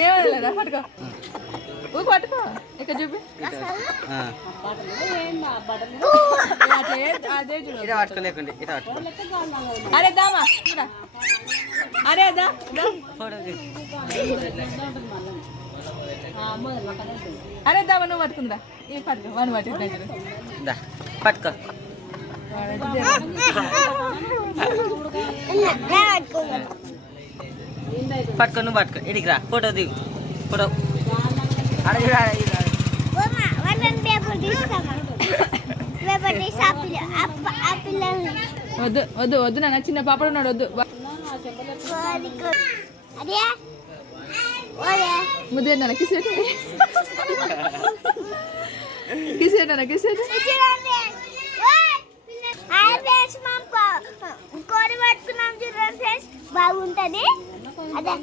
ఏమనలేదా పట్టుకో ఊ పట్టుకో ఇక్కడ చూపి అదే చూడు ఇదే పట్టుకోలేకండి ఇదే పట్టుకో అరే దామా అరే దా అరే దామా నువ్వు పట్టుకుందా ఈ పట్టుకో వాడిని పట్టుకుందా పట్టుకో పట్టుకో నువ్వు పట్టుకో ఇడికి రా ఫోటో దిగు ఫోటో వద్దు వద్దు వద్దు నాన్న చిన్న పాపడు ఉన్నాడు వద్దు ముద్దే నాన్న కిసేట కిసేట నాన్న కిసేట బాగుంటది అదే